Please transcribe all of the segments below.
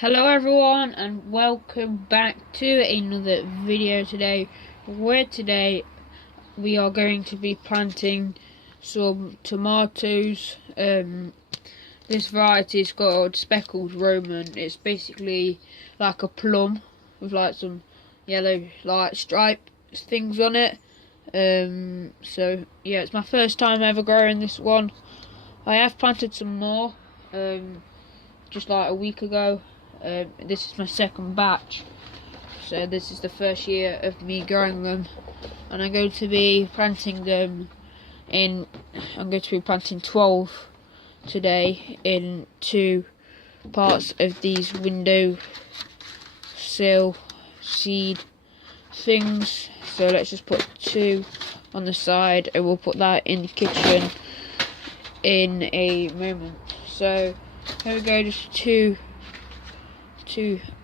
Hello everyone and welcome back to another video today, where today we are going to be planting some tomatoes. This variety is called Speckled Roman. It's basically like a plum with like some yellow like stripe things on it. So yeah, it's my first time ever growing this one. I have planted some more just like a week ago. This is my second batch, so this is the first year of me growing them, and I'm going to be planting them in. I'm going to be planting 12 today in two parts of these window sill seed things. So let's just put two on the side, and we'll put that in the kitchen in a moment. So here we go, just two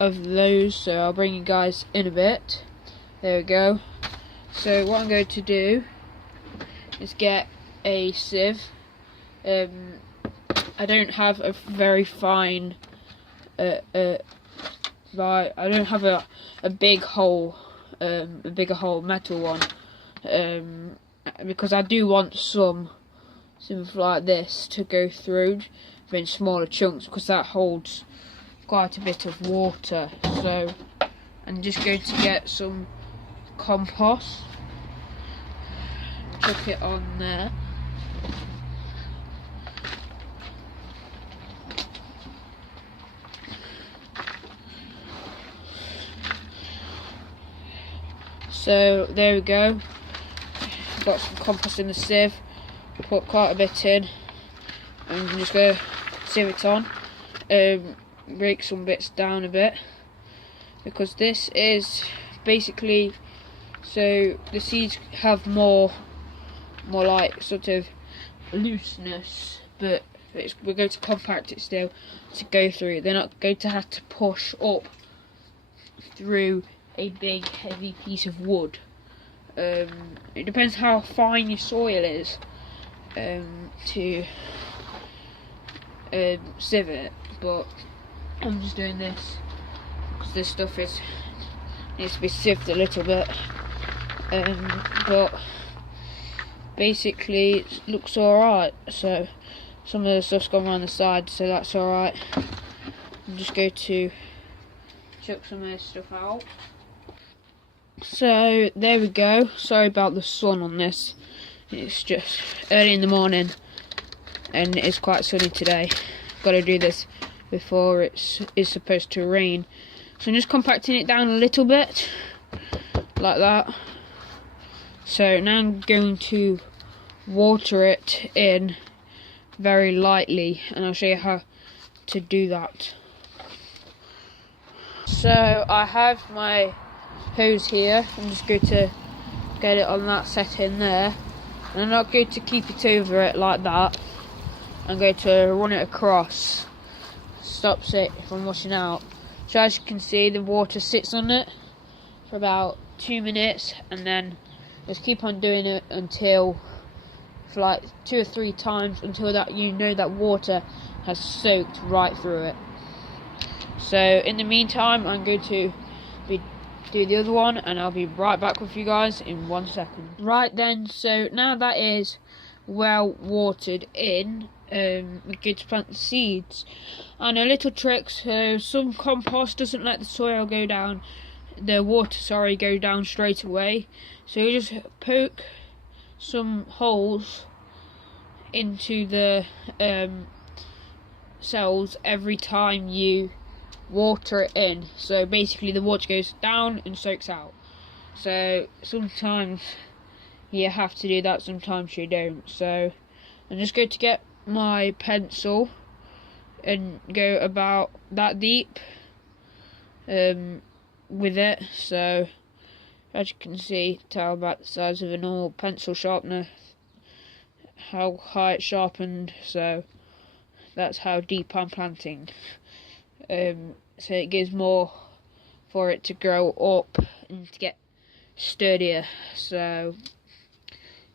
of those, so I'll bring you guys in a bit. There we go. So what I'm going to do is get a sieve. I don't have a very fine I don't have a big hole, a bigger hole metal one, because I do want something like this to go through in smaller chunks, because that holds quite a bit of water. So I'm just going to get some compost, chuck it on there. So there we go, got some compost in the sieve, put quite a bit in, and I'm just going to sieve it on. Break some bits down a bit, because this is basically, so the seeds have more like sort of looseness, but we're going to compact it still to go through. They're not going to have to push up through a big heavy piece of wood. It depends how fine your soil is to sieve it, but I'm just doing this because this stuff needs to be sieved a little bit, but basically it looks alright. So some of the stuff's gone around the side, so that's alright. I'm just going to chuck some of this stuff out. So there we go. Sorry about the sun on this, it's just early in the morning and it's quite sunny today. Got to do this before it's supposed to rain. So I'm just compacting it down a little bit, like that. So now I'm going to water it in very lightly, and I'll show you how to do that. So I have my hose here. I'm just going to get it on that setting there, and I'm not going to keep it over it like that. I'm going to run it across, stops it from washing out. So as you can see, the water sits on it for about 2 minutes, and then just keep on doing it until, for like 2 or 3 times, until that you know that water has soaked right through it. So in the meantime, I'm going to do the other one, and I'll be right back with you guys in 1 second. Right then, so now that is well watered in, we're going to plant the seeds. And a little trick, so some compost doesn't let the water go down straight away, so you just poke some holes into the cells every time you water it in. So basically the water goes down and soaks out. So sometimes you have to do that, sometimes you don't. So I'm just going to get my pencil and go about that deep with it. So as you can see, tell about the size of a normal pencil sharpener, how high it's sharpened. So that's how deep I'm planting. So it gives more for it to grow up and to get sturdier. So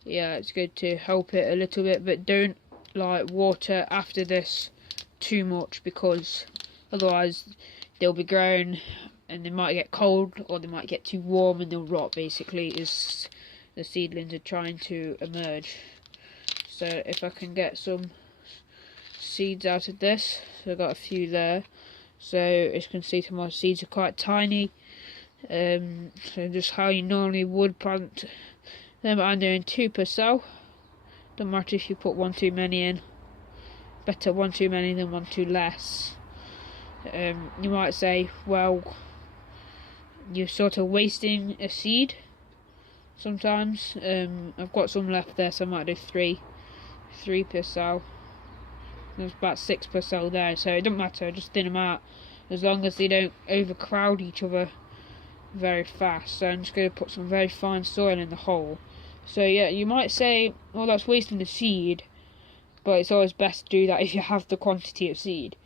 yeah, it's good to help it a little bit, but don't like water after this too much, because otherwise they'll be grown and they might get cold or they might get too warm and they'll rot, basically, as the seedlings are trying to emerge. So if I can get some seeds out of this, so I've got a few there. So as you can see, my seeds are quite tiny. So just how you normally would plant them. I'm doing 2 per cell. Don't matter if you put 1 too many in. Better 1 too many than 1 too less. You might say, well, you're sort of wasting a seed sometimes. I've got some left there, so I might do 3 per cell. There's about 6 per cell there, so it doesn't matter, just thin them out as long as they don't overcrowd each other very fast. So I'm just going to put some very fine soil in the hole. So yeah, you might say, well, that's wasting the seed, but it's always best to do that if you have the quantity of seed.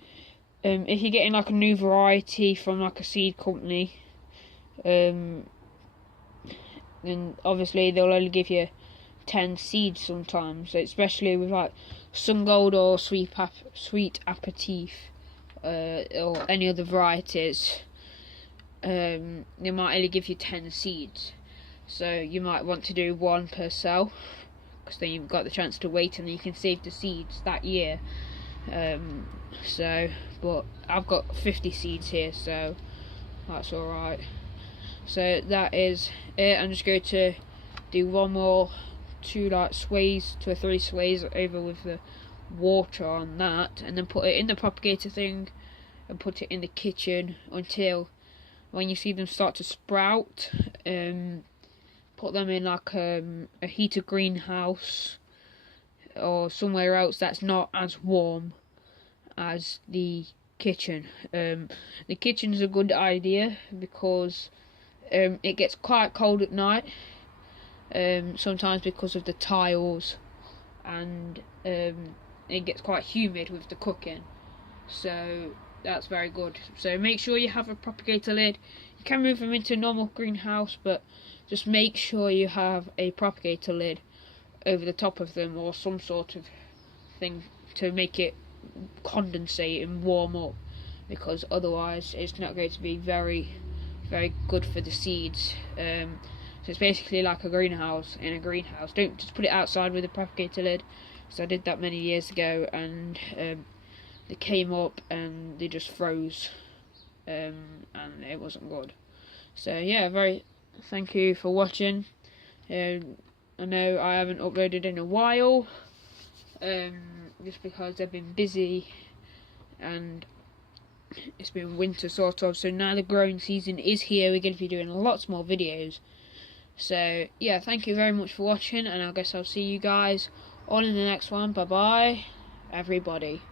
If you're getting like a new variety from like a seed company, then obviously they'll only give you 10 seeds sometimes, especially with like Sun Gold or Sweet Aperitif, or any other varieties. They might only give you 10 seeds, so you might want to do 1 per cell, because then you've got the chance to wait and you can save the seeds that year. But I've got 50 seeds here, so that's alright. So that is it. I'm just going to do one more 2 or 3 sways over with the water on that, and then put it in the propagator thing and put it in the kitchen until when you see them start to sprout. Put them in like a heated greenhouse or somewhere else that's not as warm as the kitchen. The kitchen's a good idea because it gets quite cold at night, sometimes because of the tiles, and it gets quite humid with the cooking, so that's very good. So make sure you have a propagator lid. You can move them into a normal greenhouse, but just make sure you have a propagator lid over the top of them, or some sort of thing to make it condensate and warm up, because otherwise it's not going to be very good for the seeds. So it's basically like a greenhouse in a greenhouse. Don't just put it outside with a propagator lid, so I did that many years ago, and they came up and they just froze, and it wasn't good. So yeah, thank you for watching. I know I haven't uploaded in a while, just because I've been busy and it's been winter sort of, so now the growing season is here. We're going to be doing lots more videos. So yeah, thank you very much for watching, and I guess I'll see you guys all in the next one. Bye bye everybody.